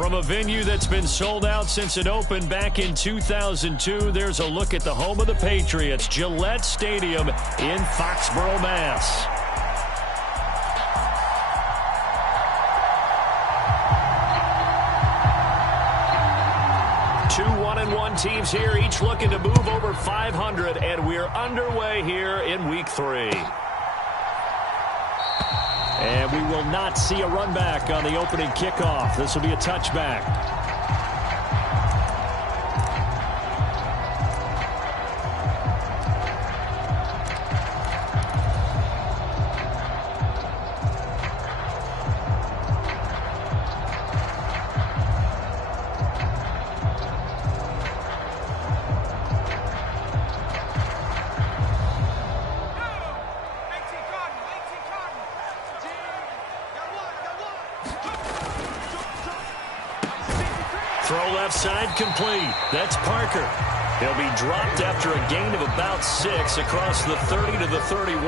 From a venue that's been sold out since it opened back in 2002, there's a look at the home of the Patriots, Gillette Stadium in Foxborough, Mass. Two 1-1 teams here, each looking to move over 500, and we're underway here in Week 3. And we will not see a run back on the opening kickoff. This will be a touchback. Throw left side complete. That's Parker. He'll be dropped after a gain of about 6 across the 30 to the 31.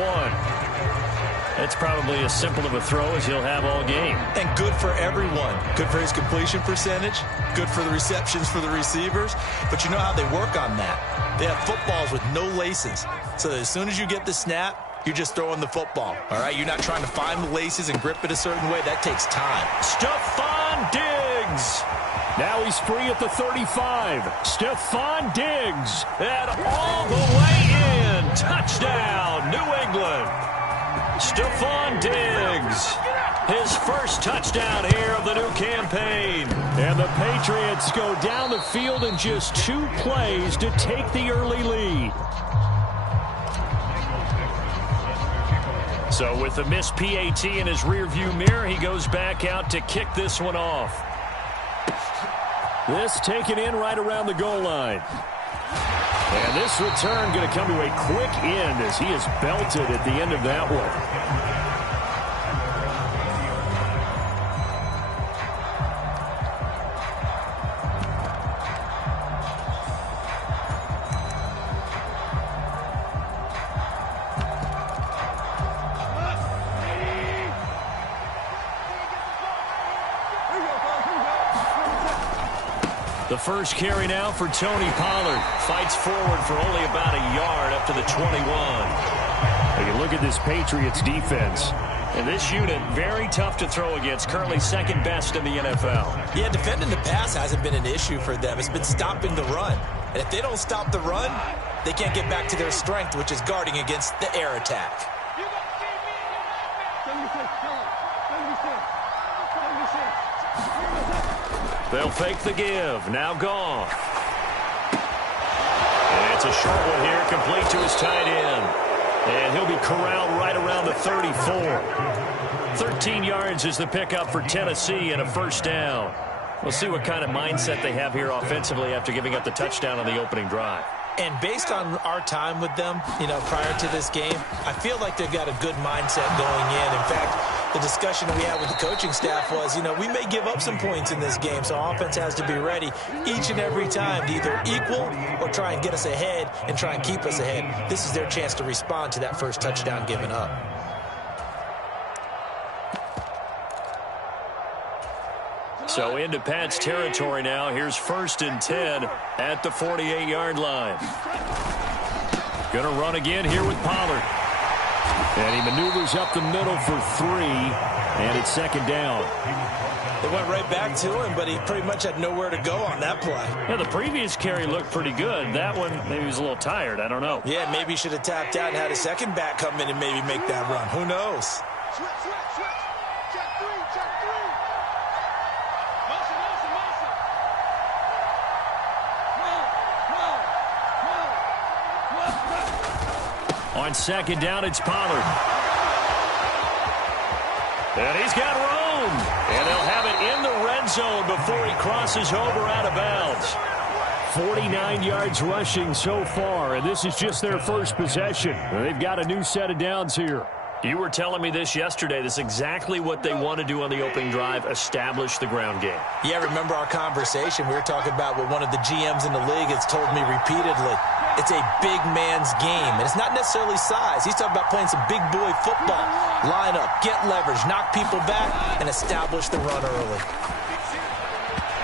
That's probably as simple of a throw as he'll have all game. And good for everyone. Good for his completion percentage. Good for the receptions for the receivers. But you know how they work on that. They have footballs with no laces. So that as soon as you get the snap, you're just throwing the football. All right? You're not trying to find the laces and grip it a certain way. That takes time. Stephon Diggs. Now he's free at the 35. Stephon Diggs. And all the way in. Touchdown, New England. Stephon Diggs. His first touchdown here of the new campaign. And the Patriots go down the field in just 2 plays to take the early lead. So with the missed PAT in his rearview mirror, he goes back out to kick this one off. This taken in right around the goal line. And this return going to come to a quick end as he is belted at the end of that one. The first carry now for Tony Pollard. Fights forward for only about a yard up to the 21. You look at this Patriots defense. And this unit, very tough to throw against. Currently second best in the NFL. Yeah, defending the pass hasn't been an issue for them. It's been stopping the run. And if they don't stop the run, they can't get back to their strength, which is guarding against the air attack. They'll fake the give. Now gone. And it's a short one here, complete to his tight end. And he'll be corralled right around the 34. 13 yards is the pickup for Tennessee and a first down. We'll see what kind of mindset they have here offensively after giving up the touchdown on the opening drive. And based on our time with them, prior to this game, I feel like they've got a good mindset going in. In fact, the discussion that we had with the coaching staff was, we may give up some points in this game, so offense has to be ready each and every time to either equal or try and get us ahead and try and keep us ahead. This is their chance to respond to that first touchdown given up. So into Pat's territory now. Here's 1st and 10 at the 48-yard line. Going to run again here with Pollard. And he maneuvers up the middle for 3, and it's second down. They went right back to him, but he pretty much had nowhere to go on that play. Yeah, the previous carry looked pretty good. That one, maybe he was a little tired. I don't know. Yeah, maybe he should have tapped out and had a second back come in and maybe make that run. Who knows? On second down, it's Pollard. And he's got room. And they'll have it in the red zone before he crosses over out of bounds. 49 yards rushing so far, and this is just their first possession. They've got a new set of downs here. You were telling me this yesterday. This is exactly what they want to do on the opening drive, establish the ground game. Yeah, remember our conversation. We were talking about what one of the GMs in the league has told me repeatedly. It's a big man's game, and it's not necessarily size. He's talking about playing some big boy football. Line up, get leverage, knock people back, and establish the run early.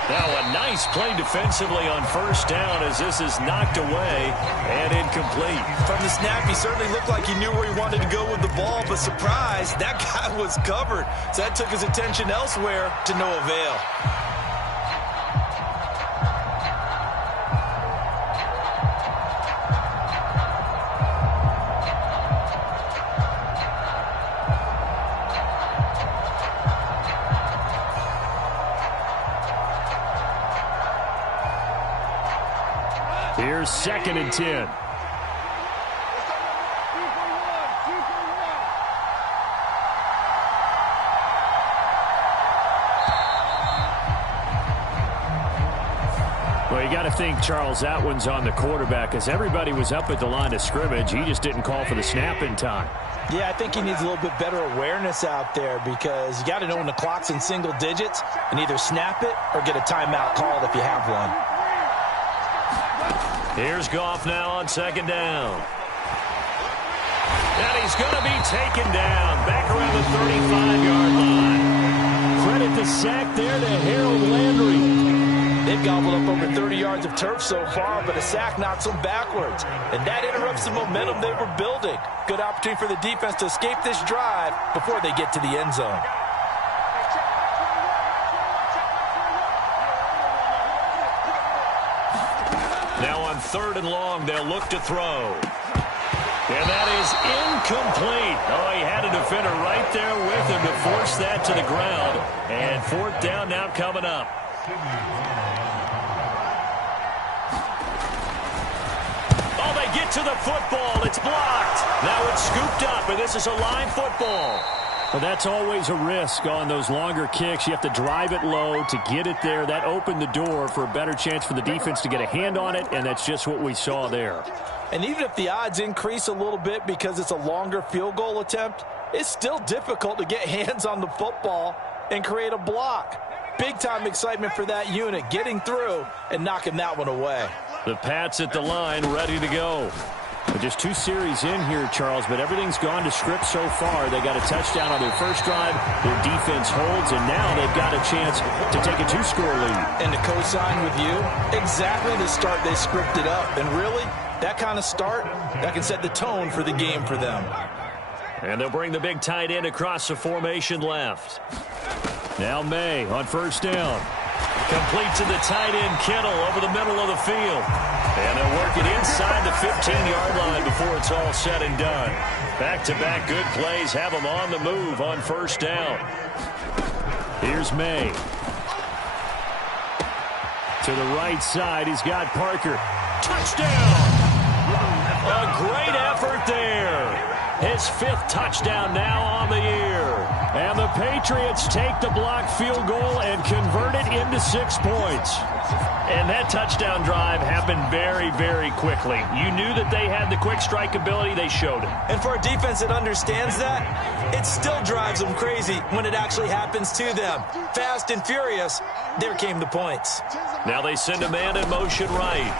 Now a nice play defensively on first down as this is knocked away and incomplete. From the snap, he certainly looked like he knew where he wanted to go with the ball, but surprise, that guy was covered. So that took his attention elsewhere to no avail. Here's 2nd and 10. Well, you got to think, Charles, that one's on the quarterback as everybody was up at the line of scrimmage. He just didn't call for the snap in time. Yeah, I think he needs a little bit better awareness out there because you got to know when the clock's in single digits and either snap it or get a timeout called if you have one. Here's Goff now on 2nd down. And he's going to be taken down back around the 35-yard line. Credit the sack there to Harold Landry. They've gobbled up over 30 yards of turf so far, but a sack knocks them backwards. And that interrupts the momentum they were building. Good opportunity for the defense to escape this drive before they get to the end zone. Now on 3rd and long, they'll look to throw. And that is incomplete. Oh, he had a defender right there with him to force that to the ground. And 4th down now coming up. Oh, they get to the football. It's blocked. Now it's scooped up, and this is a line football. Well, that's always a risk on those longer kicks. You have to drive it low to get it there. That opened the door for a better chance for the defense to get a hand on it, and that's just what we saw there. And even if the odds increase a little bit because it's a longer field goal attempt, it's still difficult to get hands on the football and create a block. Big-time excitement for that unit, getting through and knocking that one away. The Pats at the line, ready to go. Just 2 series in here, Charles, but everything's gone to script so far. They got a touchdown on their first drive. Their defense holds, and now they've got a chance to take a 2-score lead. And to co-sign with you, exactly the start they scripted up. And really, that kind of start, that can set the tone for the game for them. And they'll bring the big tight end across the formation left. Now May on first down. Complete to the tight end, Kittle, over the middle of the field. And they'll work it inside the 15-yard line before it's all said and done. Back-to-back good plays have them on the move on first down. Here's May. To the right side, he's got Parker. Touchdown! A great effort there. His 5th touchdown now on the year. And the Patriots take the blocked field goal and convert it into 6 points. And that touchdown drive happened very, very quickly. You knew that they had the quick strike ability. They showed it. And for a defense that understands that, it still drives them crazy when it actually happens to them. Fast and furious, there came the points. Now they send a man in motion right.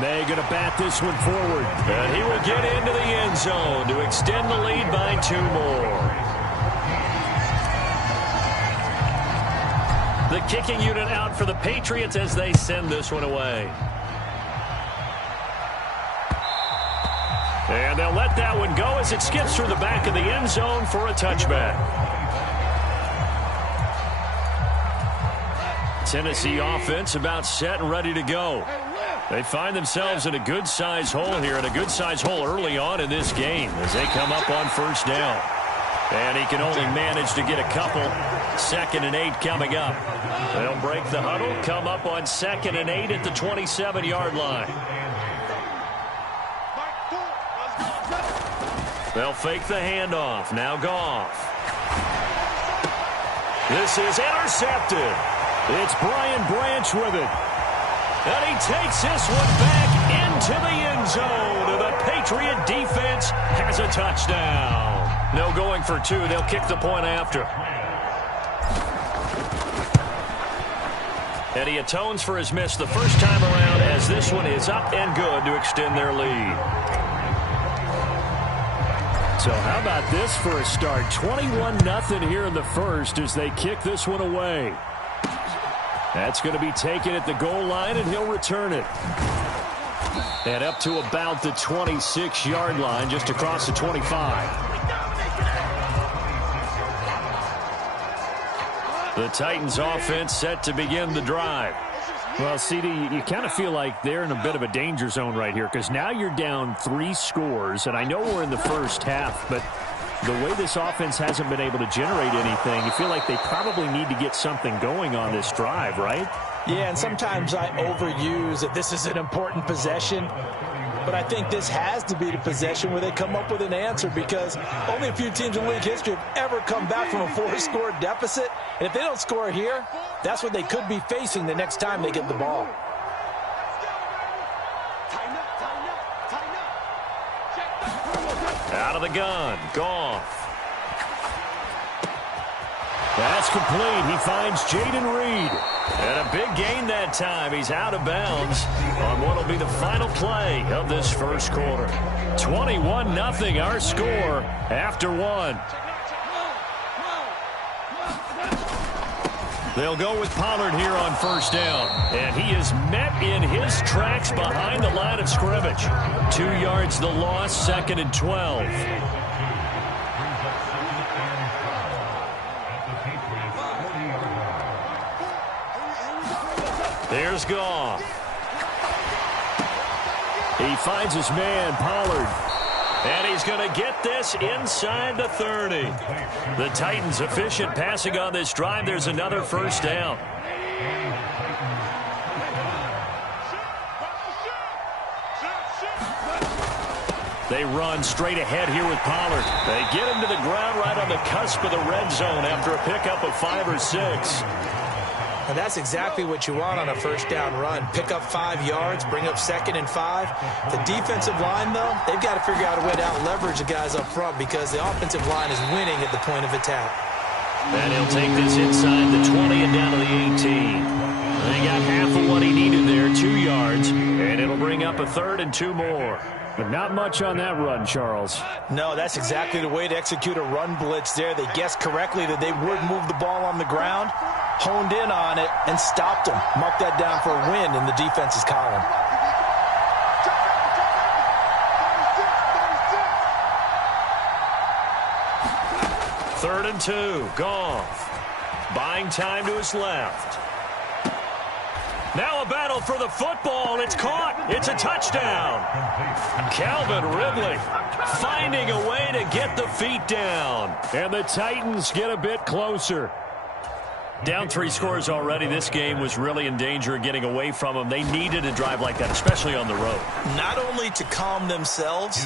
May going to bat this one forward. And he will get into the end zone to extend the lead by 2 more. The kicking unit out for the Patriots as they send this one away. And they'll let that one go as it skips through the back of the end zone for a touchback. Tennessee offense about set and ready to go. They find themselves in a good-sized hole here, and a good-sized hole early on in this game as they come up on first down. And he can only manage to get a couple. 2nd and 8 coming up. They'll break the huddle, come up on 2nd and 8 at the 27-yard line. They'll fake the handoff. Now Goff. This is intercepted. It's Brian Branch with it. And he takes this one back into the end zone. And the Patriot defense has a touchdown. No going for 2. They'll kick the point after. And he atones for his miss the first time around as this one is up and good to extend their lead. So how about this for a start? 21-0 here in the first as they kick this one away. That's going to be taken at the goal line, and he'll return it. And up to about the 26-yard line, just across the 25. The Titans offense set to begin the drive. Well, CD, you kind of feel like they're in a bit of a danger zone right here because now you're down 3 scores, and I know we're in the first half, but the way this offense hasn't been able to generate anything, you feel like they probably need to get something going on this drive, right? Yeah, and sometimes I overuse that this is an important possession, but I think this has to be the possession where they come up with an answer because only a few teams in league history have ever come back from a 4-score deficit. And if they don't score here, that's what they could be facing the next time they get the ball. Out of the gun, Goff. That's complete. He finds Jaden Reed. And a big gain that time. He's out of bounds on what will be the final play of this first quarter. 21-0 our score after 1. They'll go with Pollard here on first down. And he is met in his tracks behind the line of scrimmage. 2 yards the loss, 2nd and 12. There's Goff. He finds his man, Pollard. And he's going to get this inside the 30. The Titans efficient passing on this drive. There's another first down. They run straight ahead here with Pollard. They get him to the ground right on the cusp of the red zone after a pickup of 5 or 6. And that's exactly what you want on a first down run. Pick up 5 yards, bring up 2nd and 5. The defensive line, though, they've got to figure out a way to out-leverage the guys up front because the offensive line is winning at the point of attack. And he'll take this inside the 20 and down to the 18. They got half of what he needed there, 2 yards, and it'll bring up a 3rd and 2 more. But not much on that run, Charles. No, that's exactly the way to execute a run blitz there. They guessed correctly that they would move the ball on the ground, honed in on it, and stopped them. Mark that down for a win in the defense's column. Third and 2, Goff. Buying time to his left. Now a battle for the football. It's caught. It's a touchdown. Calvin Ridley finding a way to get the feet down. And the Titans get a bit closer. Down 3 scores already. This game was really in danger of getting away from them. They needed a drive like that, especially on the road. Not only to calm themselves,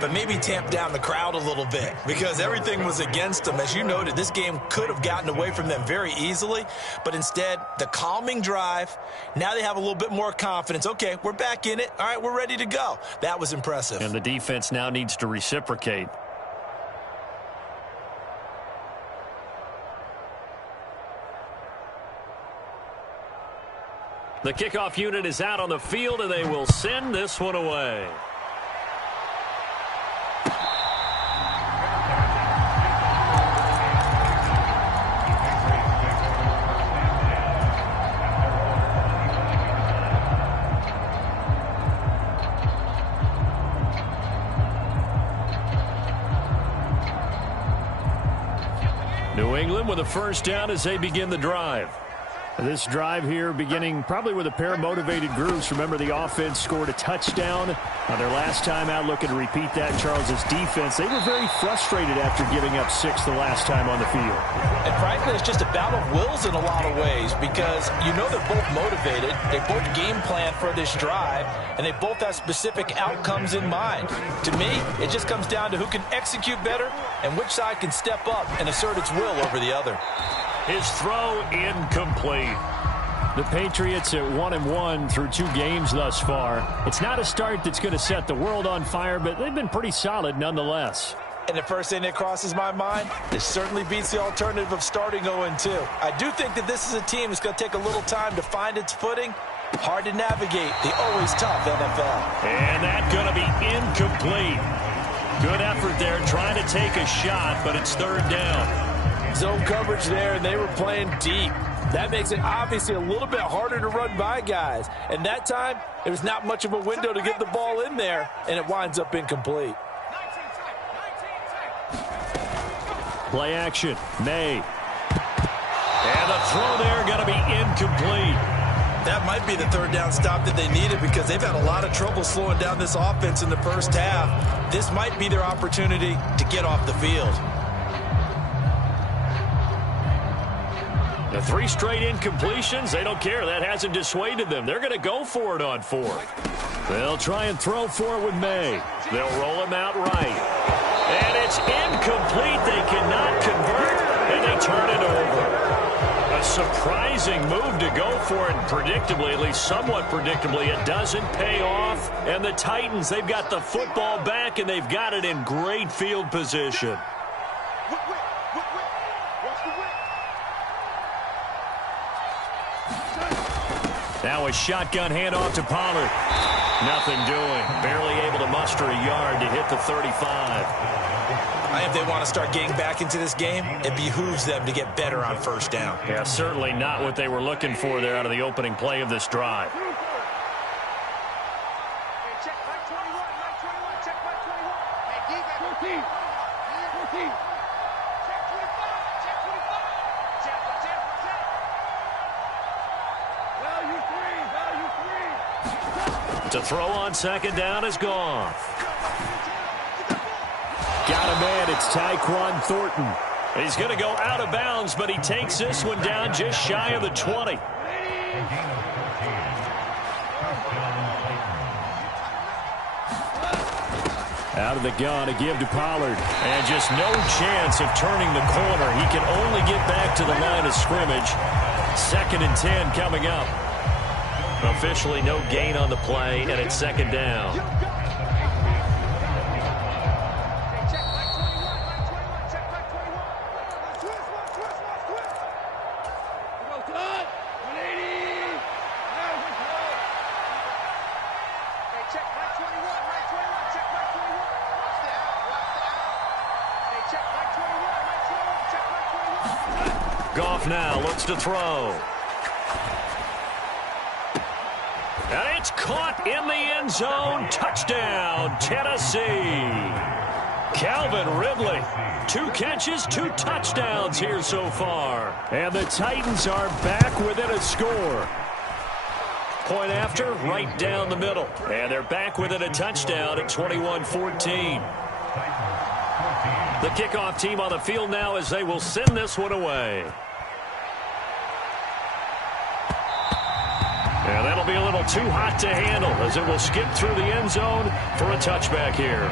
but maybe tamp down the crowd a little bit because everything was against them. As you noted, this game could have gotten away from them very easily, but instead, the calming drive, now they have a little bit more confidence. Okay, we're back in it. All right, we're ready to go. That was impressive. And the defense now needs to reciprocate. The kickoff unit is out on the field, and they will send this one away. New England with a first down as they begin the drive. This drive here beginning probably with a pair of motivated groups. Remember, the offense scored a touchdown on their last time out. Looking to repeat that. Charles's defense, they were very frustrated after giving up 6 the last time on the field. And frankly, it's just a battle of wills in a lot of ways because you know they're both motivated. They both game plan for this drive, and they both have specific outcomes in mind. To me, it just comes down to who can execute better and which side can step up and assert its will over the other. His throw incomplete. The Patriots at 1-1 through 2 games thus far. It's not a start that's going to set the world on fire, but they've been pretty solid nonetheless. And the first thing that crosses my mind, it certainly beats the alternative of starting 0-2. I do think that this is a team that's going to take a little time to find its footing. Hard to navigate the always tough NFL. And that's going to be incomplete. Good effort there trying to take a shot, but it's 3rd down. Zone coverage there, and they were playing deep. That makes it obviously a little bit harder to run by guys. And that time, there's not much of a window to get the ball in there, and it winds up incomplete. Play action. May. And the throw there going to be incomplete. That might be the third down stop that they needed because they've had a lot of trouble slowing down this offense in the first half. This might be their opportunity to get off the field. The 3 straight incompletions, they don't care. That hasn't dissuaded them. They're going to go for it on 4th. They'll try and throw for it with May. They'll roll him out right. And it's incomplete. They cannot convert, and they turn it over. A surprising move to go for it, and predictably, at least somewhat predictably, it doesn't pay off. And the Titans, they've got the football back, and they've got it in great field position. Now a shotgun handoff to Pollard. Nothing doing. Barely able to muster a yard to hit the 35. If they want to start getting back into this game, it behooves them to get better on first down. Yeah, certainly not what they were looking for there out of the opening play of this drive. To throw on second down is gone. Got a man, it's Tyquan Thornton. He's going to go out of bounds, but he takes this one down just shy of the 20. Out of the gun, a give to Pollard. And just no chance of turning the corner. He can only get back to the line of scrimmage. 2nd and 10 coming up. Officially no gain on the play, and it's 2nd down. Goff now looks to throw. And it's caught in the end zone. Touchdown, Tennessee. Calvin Ridley. 2 catches, 2 touchdowns here so far. And the Titans are back within a score. Point after, right down the middle. And they're back within a touchdown at 21-14. The kickoff team on the field now as they will send this one away. And that'll be a little too hot to handle as it will skip through the end zone for a touchback here.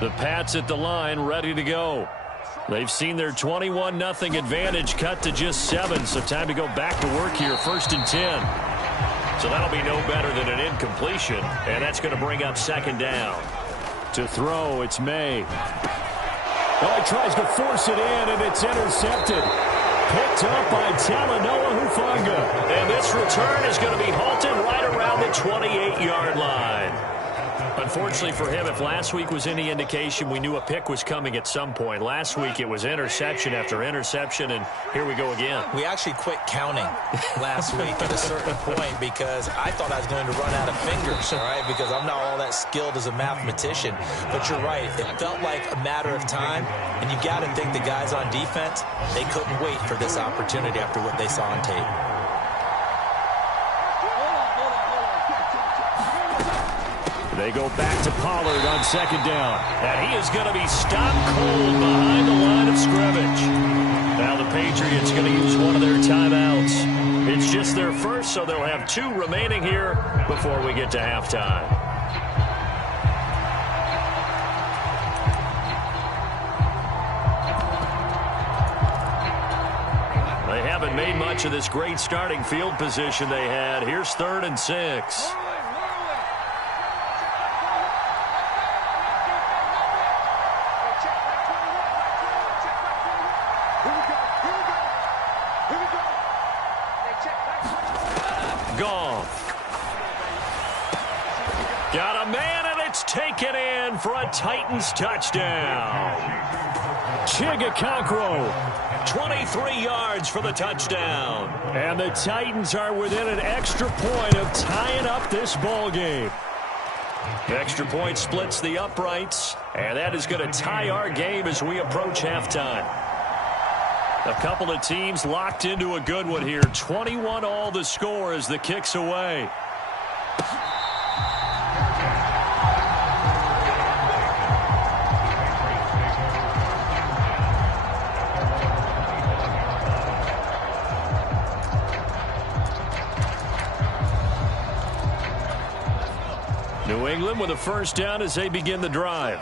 The Pats at the line ready to go. They've seen their 21-0 advantage cut to just 7, so time to go back to work here, 1st and 10. So that'll be no better than an incompletion, and that's going to bring up 2nd down. To throw, it's May. Oh, he tries to force it in, and it's intercepted. Picked up by Talanoa Hufanga. And this return is going to be halted right around the 28-yard line. Unfortunately for him, if last week was any indication, we knew a pick was coming at some point. Last week it was interception after interception, and here we go again. We actually quit counting last week at a certain point because I thought I was going to run out of fingers, all right, because I'm not all that skilled as a mathematician. But you're right. It felt like a matter of time, and you got to think the guys on defense, they couldn't wait for this opportunity after what they saw on tape. They go back to Pollard on 2nd down. And he is going to be stopped cold behind the line of scrimmage. Now the Patriots going to use one of their timeouts. It's just their first, so they'll have 2 remaining here before we get to halftime. They haven't made much of this great starting field position they had. Here's 3rd and 6. run for a Titans touchdown. Chigakonkwo, 23 yards for the touchdown. And the Titans are within an extra point of tying up this ball game. The extra point splits the uprights, and that is going to tie our game as we approach halftime. A couple of teams locked into a good one here. 21 all the score as the kick's away. New England with a first down as they begin the drive.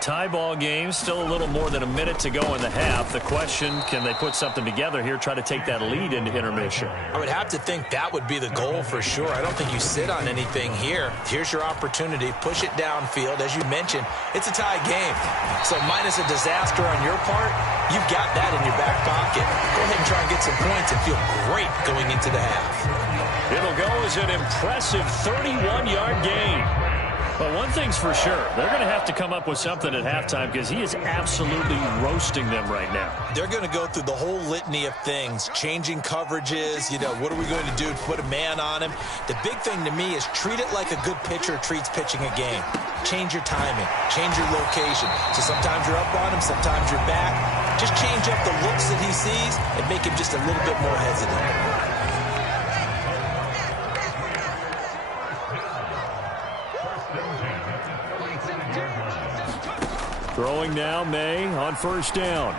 Tie ball game, still a little more than a minute to go in the half. The question, can they put something together here, try to take that lead into intermission? I would have to think that would be the goal for sure. I don't think you sit on anything here. Here's your opportunity. Push it downfield. As you mentioned, it's a tie game. So minus a disaster on your part, you've got that in your back pocket. Go ahead and try and get some points and feel great going into the half. It'll go as an impressive 31-yard gain. But one thing's for sure, they're going to have to come up with something at halftime because he is absolutely roasting them right now. They're going to go through the whole litany of things, changing coverages, what are we going to do to put a man on him? The big thing to me is treat it like a good pitcher treats pitching a game. Change your timing, change your location. So sometimes you're up on him, sometimes you're back. Just change up the looks that he sees and make him just a little bit more hesitant. Throwing now, May on first down.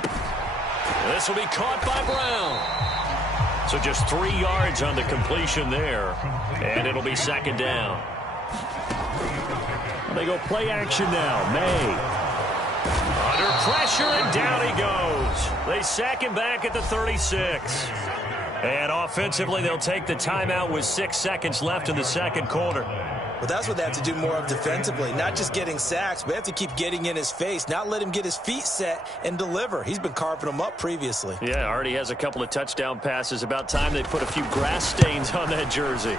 This will be caught by Brown. So just 3 yards on the completion there. And it'll be second down. They go play action now. May. Under pressure, and down he goes. They sack him back at the 36. And offensively, they'll take the timeout with 6 seconds left in the second quarter. Well, that's what they have to do more of defensively. Not just getting sacks, but they have to keep getting in his face, not let him get his feet set and deliver. He's been carving them up previously. Yeah, already has a couple of touchdown passes. About time they put a few grass stains on that jersey.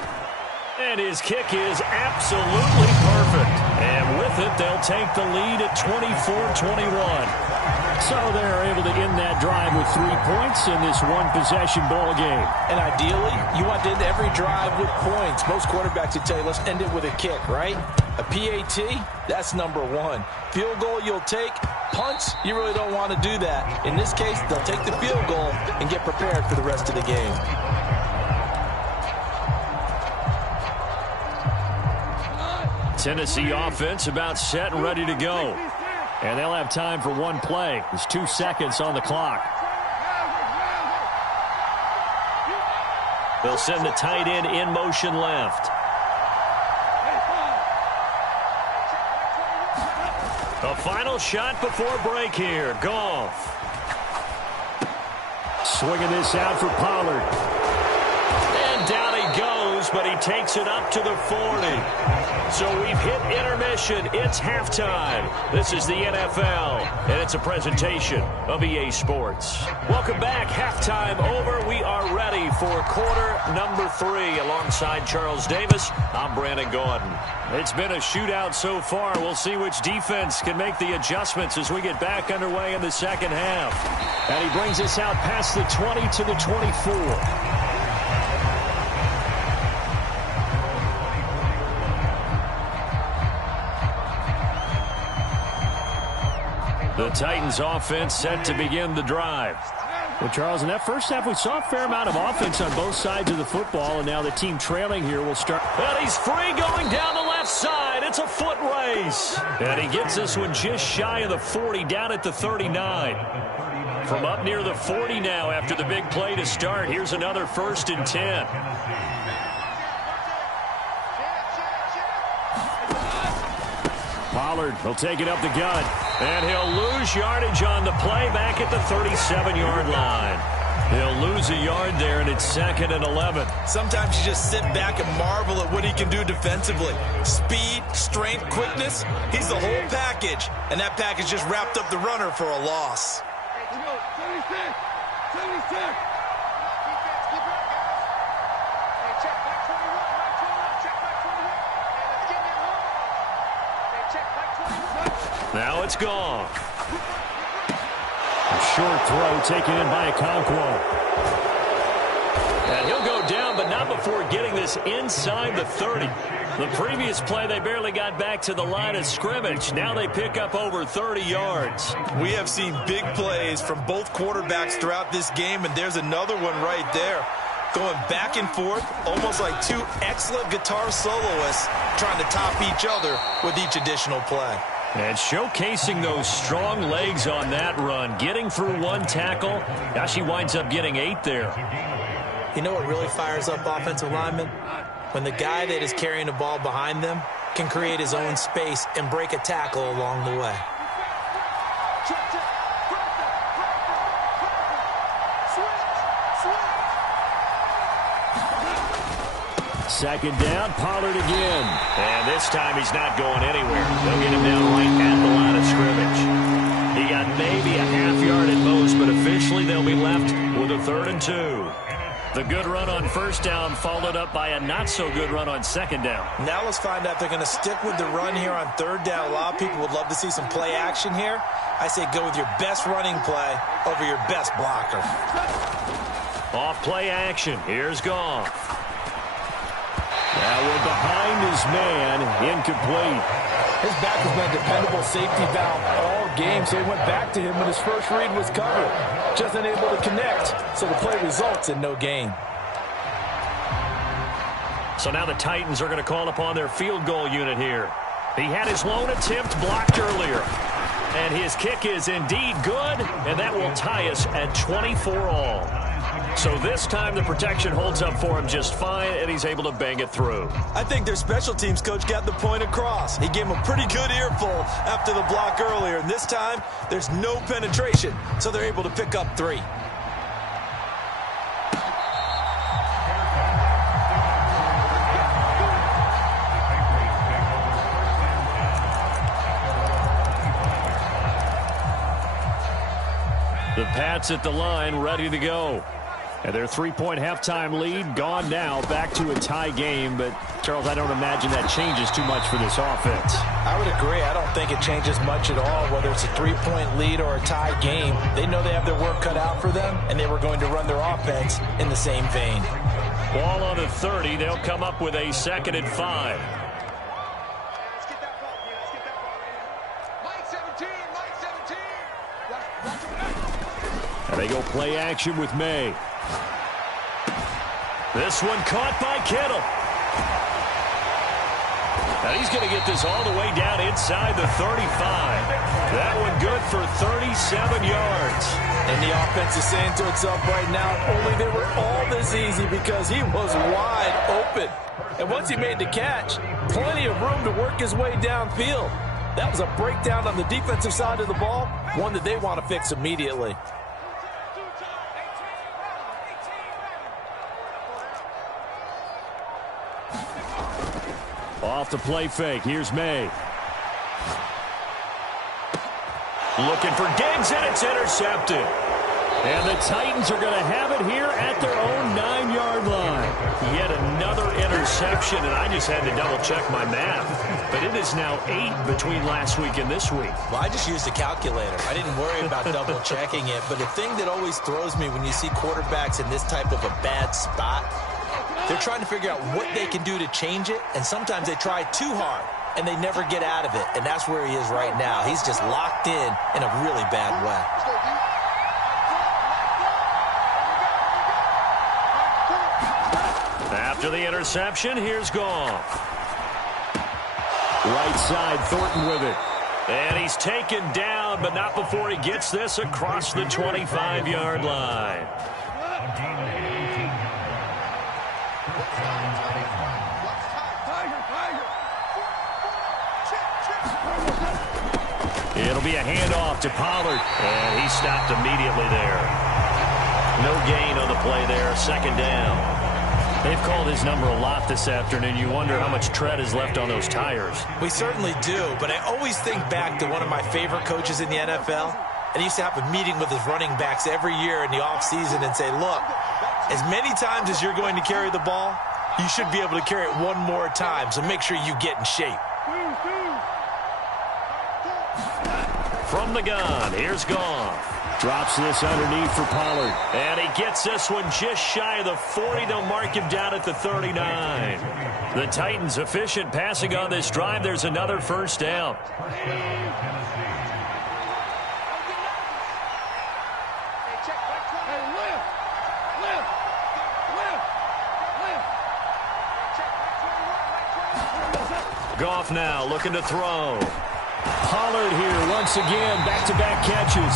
And his kick is absolutely perfect. And with it, they'll take the lead at 24-21. So they're able to end that drive with 3 points in this one-possession ball game. And ideally, you want to end every drive with points. Most quarterbacks would tell you, let's end it with a kick, right? A PAT, that's number 1. Field goal you'll take. Punts, you really don't want to do that. In this case, they'll take the field goal and get prepared for the rest of the game. Tennessee offense about set and ready to go. And they'll have time for one play. There's 2 seconds on the clock. They'll send the tight end in motion left. A final shot before break here. Goff. Swinging this out for Pollard. And down he goes, but he takes it up to the 40. So we've hit intermission. It's halftime. This is the NFL, and it's a presentation of EA Sports. Welcome back. Halftime over. We are ready for quarter number 3. Alongside Charles Davis, I'm Brandon Gordon. It's been a shootout so far. We'll see which defense can make the adjustments as we get back underway in the second half. And he brings us out past the 20 to the 24. The Titans offense set to begin the drive. Well, Charles, in that first half, we saw a fair amount of offense on both sides of the football, and now the team trailing here will start. And he's free going down the left side. It's a foot race. And he gets this one just shy of the 40, down at the 39. From up near the 40 now after the big play to start. Here's another 1st and 10. Pollard will take it up the gut. And he'll lose yardage on the play back at the 37-yard line. He'll lose a yard there, and it's 2nd and 11. Sometimes you just sit back and marvel at what he can do defensively. Speed, strength, quickness, he's the whole package. And that package just wrapped up the runner for a loss. Now it's gone. A short throw taken in by Okonkwo. And he'll go down, but not before getting this inside the 30. The previous play, they barely got back to the line of scrimmage. Now they pick up over 30 yards. We have seen big plays from both quarterbacks throughout this game, and there's another one right there. Going back and forth, almost like two excellent guitar soloists trying to top each other with each additional play. And showcasing those strong legs on that run, getting through one tackle. Now she winds up getting 8 there. You know what really fires up offensive linemen? When the guy that is carrying the ball behind them can create his own space and break a tackle along the way. Second down, Pollard again. And this time he's not going anywhere. They'll get him down right at the line of scrimmage. He got maybe a half yard at most, but officially they'll be left with a 3rd and 2. The good run on first down followed up by a not-so-good run on second down. Now let's find out if they're going to stick with the run here on 3rd down. A lot of people would love to see some play action here. I say go with your best running play over your best blocker. Off play action. Here's Goff. That one behind his man, incomplete. His back has been a dependable safety valve all game, so he went back to him when his first read was covered. Just unable to connect, so the play results in no gain. So now the Titans are going to call upon their field goal unit here. He had his lone attempt blocked earlier. And his kick is indeed good, and that will tie us at 24 all. So this time the protection holds up for him just fine, and he's able to bang it through. I think their special teams coach got the point across. He gave him a pretty good earful after the block earlier, and this time there's no penetration, so they're able to pick up 3. The Pats at the line, ready to go. And their 3-point halftime lead gone now, back to a tie game. But, Charles, I don't imagine that changes too much for this offense. I would agree. I don't think it changes much at all, whether it's a 3-point lead or a tie game. They know they have their work cut out for them, and they were going to run their offense in the same vein. Ball on the 30. They'll come up with a 2nd and 5. And they go play action with May. This one caught by Kittle. And he's going to get this all the way down inside the 35. That one good for 37 yards. And the offense is saying to itself right now, only they were all this easy because he was wide open. And once he made the catch, plenty of room to work his way downfield. That was a breakdown on the defensive side of the ball, one that they want to fix immediately. Off the play fake. Here's May. Looking for Diggs, and it's intercepted. And the Titans are going to have it here at their own 9-yard line. Yet another interception, and I just had to double-check my math. But it is now 8 between last week and this week. Well, I just used a calculator. I didn't worry about double-checking it. But the thing that always throws me when you see quarterbacks in this type of a bad spot, they're trying to figure out what they can do to change it, and sometimes they try too hard, and they never get out of it, and that's where he is right now. He's just locked in a really bad way. After the interception, here's Goff. Right side, Thornton with it. And he's taken down, but not before he gets this across the 25-yard line. It'll be a handoff to Pollard, and he stopped immediately there. No gain on the play there, 2nd down. They've called his number a lot this afternoon. You wonder how much tread is left on those tires. We certainly do, but I always think back to one of my favorite coaches in the NFL, and he used to have a meeting with his running backs every year in the offseason and say, look, as many times as you're going to carry the ball, you should be able to carry it one more time, so make sure you get in shape. from the gun. Here's Goff. Drops this underneath for Pollard. And he gets this one just shy of the 40. They'll mark him down at the 39. The Titans efficient passing on this drive. There's another first down. Goff now looking to throw. Pollard here once again, back-to-back catches.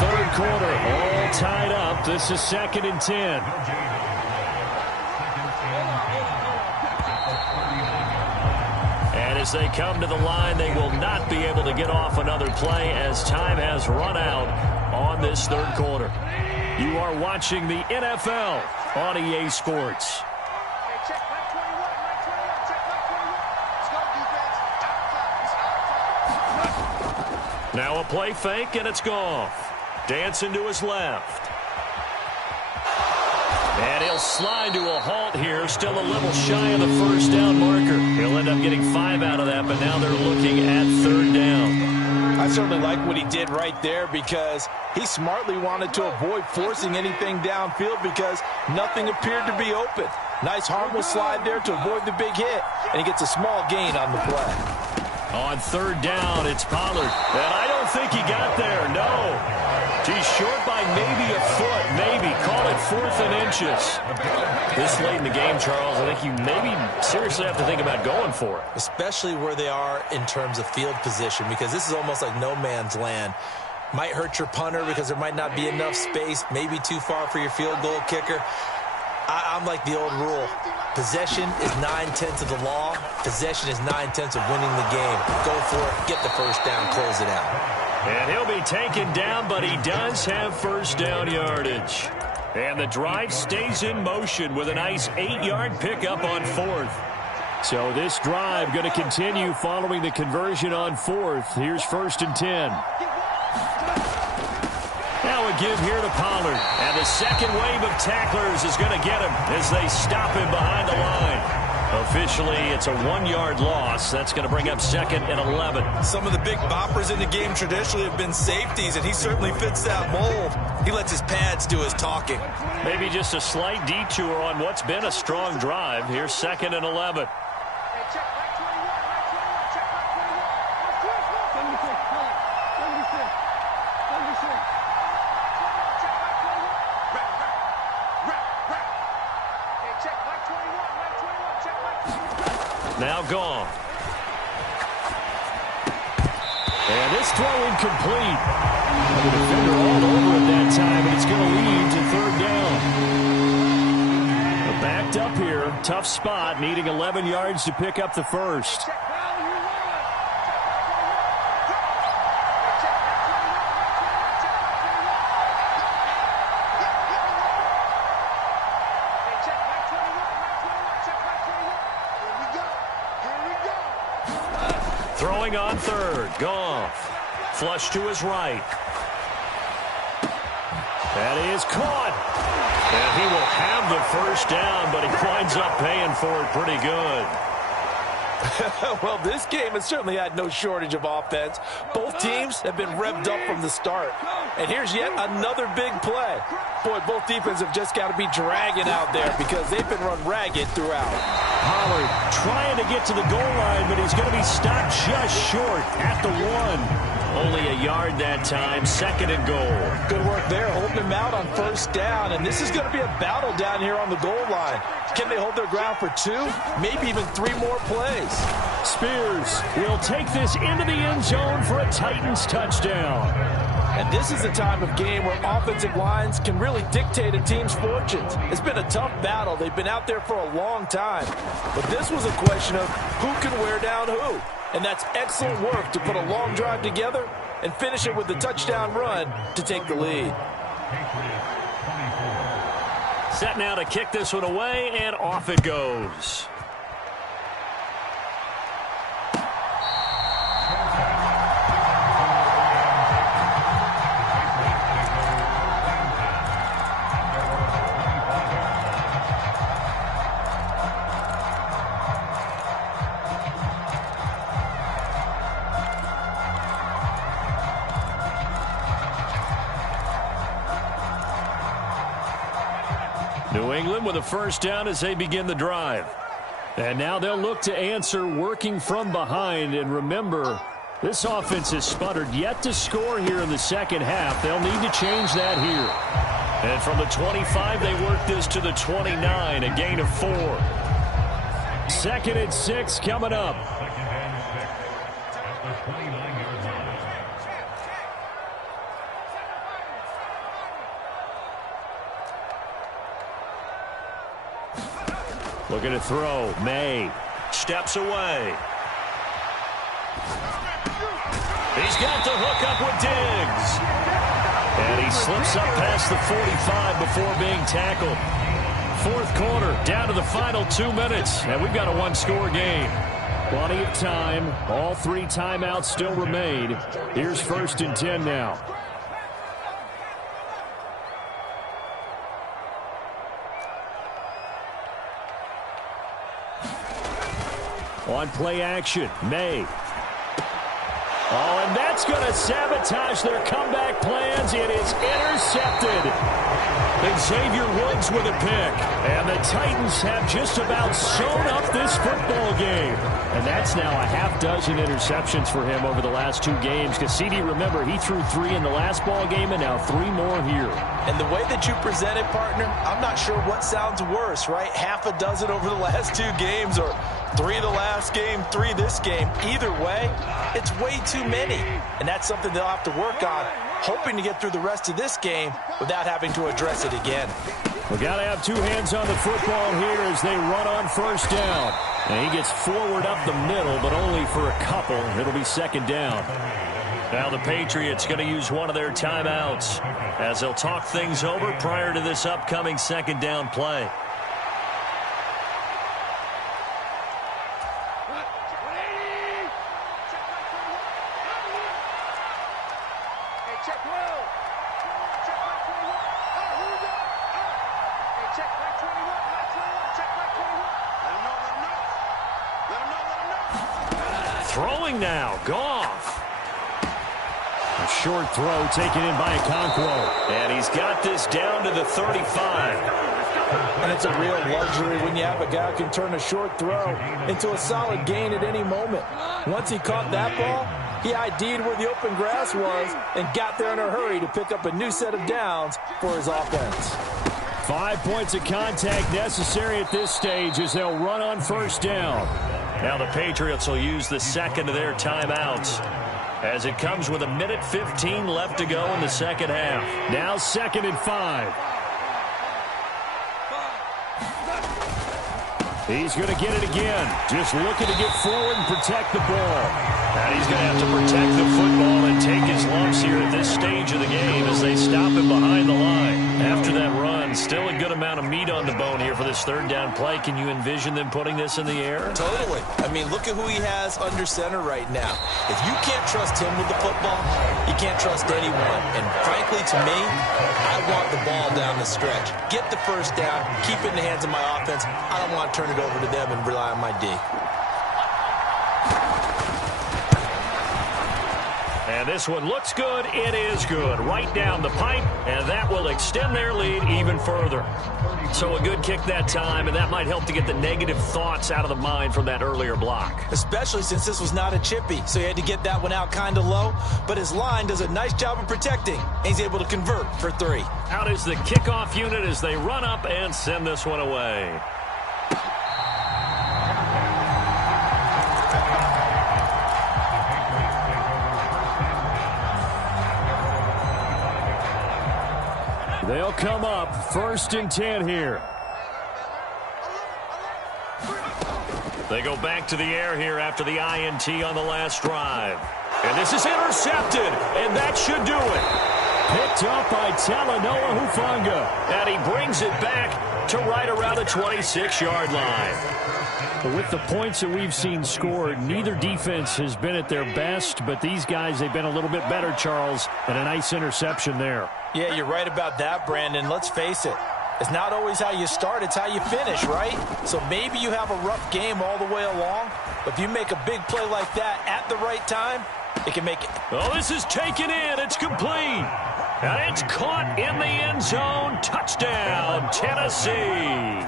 Third quarter, all tied up. This is 2nd and 10. And as they come to the line, they will not be able to get off another play as time has run out on this third quarter. You are watching the NFL on EA Sports. Now a play fake, and it's Goff. Dancing to his left. And he'll slide to a halt here. Still a little shy of the first down marker. He'll end up getting 5 out of that, but now they're looking at 3rd down. I certainly like what he did right there because he smartly wanted to avoid forcing anything downfield because nothing appeared to be open. Nice harmless slide there to avoid the big hit, and he gets a small gain on the play. On 3rd down, it's Pollard. And I don't think he got there, no. He's short by maybe a foot, maybe. Call it 4th and inches. This late in the game, Charles, I think you maybe seriously have to think about going for it. Especially where they are in terms of field position, because this is almost like no man's land. Might hurt your punter because there might not be enough space, maybe too far for your field goal kicker. I'm like the old rule. Possession is 9/10 of the law. Possession is 9/10 of winning the game. Go for it. Get the first down. Close it out. And he'll be taken down, but he does have first down yardage. And the drive stays in motion with a nice 8-yard pickup on 4th. So this drive going to continue following the conversion on 4th. Here's 1st and 10. Now a give here to Pollard. And the second wave of tacklers is going to get him as they stop him behind the line. Officially, it's a 1-yard loss. That's going to bring up 2nd and 11. Some of the big boppers in the game traditionally have been safeties, and he certainly fits that mold. He lets his pads do his talking. Maybe just a slight detour on what's been a strong drive. Here's 2nd and 11. Now Goff. And this throw incomplete. The defender all over it that time, and it's going to lead to 3rd down. Backed up here. Tough spot, needing 11 yards to pick up the first. Throwing on 3rd. Goff. Flush to his right. That is caught. And he will have the first down, but he winds up paying for it pretty good. Well, this game has certainly had no shortage of offense. Both teams have been revved up from the start. And here's yet another big play. Boy, both defenses have just got to be dragging out there because they've been run ragged throughout. Pollard trying to get to the goal line, but he's going to be stopped just short at the 1. Only a yard that time, 2nd and goal. Good work there, holding him out on 1st down. And this is going to be a battle down here on the goal line. Can they hold their ground for 2, maybe even 3 more plays? Spears will take this into the end zone for a Titans touchdown. And this is a time of game where offensive lines can really dictate a team's fortunes. It's been a tough battle. They've been out there for a long time. But this was a question of who can wear down who. And that's excellent work to put a long drive together and finish it with the touchdown run to take the lead. Set now to kick this one away, and off it goes. New England with a first down as they begin the drive. And now they'll look to answer working from behind. And remember, this offense has sputtered yet to score here in the second half. They'll need to change that here. And from the 25, they work this to the 29, a gain of 4. 2nd and 6 coming up. Looking to throw. May steps away. He's got the hook up with Diggs. And he slips up past the 45 before being tackled. 4th quarter, down to the final 2 minutes. And we've got a one-score game. Plenty of time. All 3 timeouts still remain. Here's 1st and 10 now. On play action, May. Oh, and that's going to sabotage their comeback plans. It is intercepted. Xavier Woods with a pick. And the Titans have just about sewn up this football game. And that's now a half dozen interceptions for him over the last 2 games. Because CD, remember, he threw 3 in the last ball game and now 3 more here. And the way that you present it, partner, I'm not sure what sounds worse, right? Half a dozen over the last 2 games or 3 the last game, 3 this game. Either way, it's way too many. And that's something they'll have to work on, hoping to get through the rest of this game without having to address it again. We got to have 2 hands on the football here as they run on first down. And he gets forward up the middle, but only for a couple. It'll be 2nd down. Now the Patriots going to use one of their timeouts as they'll talk things over prior to this upcoming 2nd down play. Throwing now, Goff. A short throw taken in by Okonkwo. And he's got this down to the 35. And it's a real luxury when you have a guy who can turn a short throw into a solid gain at any moment. Once he caught that ball, he ID'd where the open grass was and got there in a hurry to pick up a new set of downs for his offense. 5 points of contact necessary at this stage as they'll run on first down. Now the Patriots will use the 2nd of their timeouts as it comes with 1:15 left to go in the second half. Now 2nd and 5. He's going to get it again. Just looking to get forward and protect the ball. And he's going to have to protect the football and take his lumps here at this stage of the game as they stop him behind the line. After that run, still a good amount of meat on the bone here for this 3rd down play. Can you envision them putting this in the air? Totally. I mean, look at who he has under center right now. If you can't trust him with the football, you can't trust anyone. And frankly, to me, I want the ball down the stretch. Get the first down, keep it in the hands of my offense. I don't want to turn it over to them and rely on my D. And this one looks good. It is good. Right down the pipe, and that will extend their lead even further. So a good kick that time, and that might help to get the negative thoughts out of the mind from that earlier block. Especially since this was not a chippy, so he had to get that one out kind of low. But his line does a nice job of protecting, and he's able to convert for 3. Out is the kickoff unit as they run up and send this one away. They'll come up 1st and 10 here. They go back to the air here after the INT on the last drive. And this is intercepted, and that should do it. Picked up by Talanoa Hufanga. And he brings it back to right around the 26-yard line. With the points that we've seen scored, neither defense has been at their best, but these guys, they've been a little bit better, Charles, and a nice interception there. Yeah, you're right about that, Brandon. Let's face it. It's not always how you start, it's how you finish, right? So maybe you have a rough game all the way along, but if you make a big play like that at the right time, it can make it. Oh, this is taken in. It's complete. And it's caught in the end zone. Touchdown, Tennessee.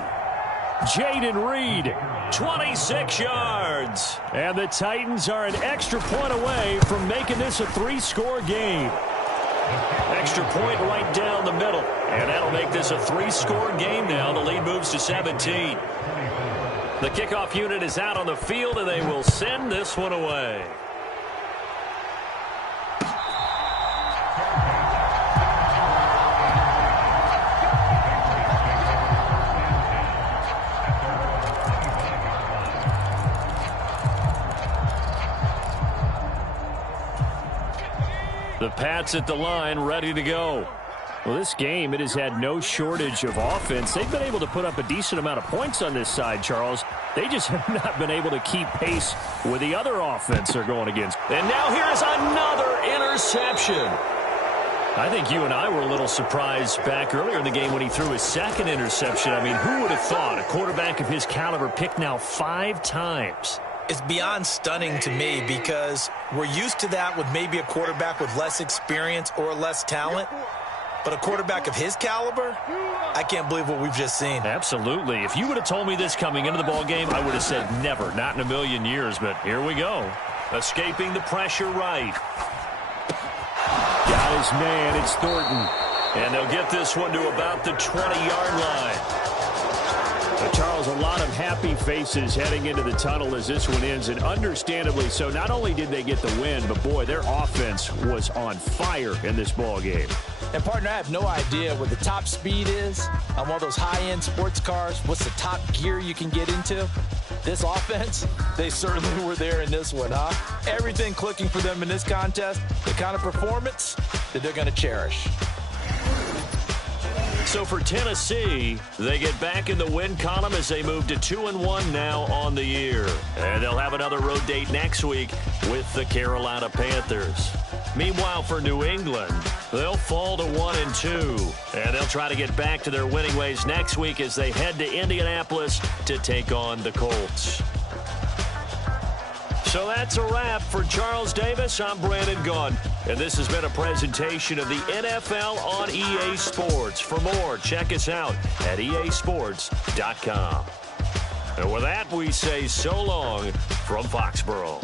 Jaden Reed, 26 yards. And the Titans are an extra point away from making this a 3-score game. Extra point right down the middle. And that'll make this a 3-score game now. The lead moves to 17. The kickoff unit is out on the field, and they will send this one away. The Pats at the line, ready to go. Well, this game, it has had no shortage of offense. They've been able to put up a decent amount of points on this side, Charles. They just have not been able to keep pace with the other offense they're going against. And now here's another interception. I think you and I were a little surprised back earlier in the game when he threw his second interception. I mean, who would have thought a quarterback of his caliber picked now 5 times? It's beyond stunning to me because we're used to that with maybe a quarterback with less experience or less talent. But a quarterback of his caliber, I can't believe what we've just seen. Absolutely. If you would have told me this coming into the ballgame, I would have said never, not in a million years. But here we go. Escaping the pressure right. Got his man. It's Thornton. And they'll get this one to about the 20-yard line. Charles, a lot of happy faces heading into the tunnel as this one ends, and understandably so. Not only did they get the win, but, boy, their offense was on fire in this ball game. And, partner, I have no idea what the top speed is on one of those high-end sports cars. What's the top gear you can get into? This offense, they certainly were there in this one, huh? Everything clicking for them in this contest, the kind of performance that they're going to cherish. So for Tennessee, they get back in the win column as they move to 2-1 now on the year. And they'll have another road date next week with the Carolina Panthers. Meanwhile, for New England, they'll fall to 1-2. And they'll try to get back to their winning ways next week as they head to Indianapolis to take on the Colts. So that's a wrap. For Charles Davis, I'm Brandon Gaudin. And this has been a presentation of the NFL on EA Sports. For more, check us out at easports.com. And with that, we say so long from Foxborough.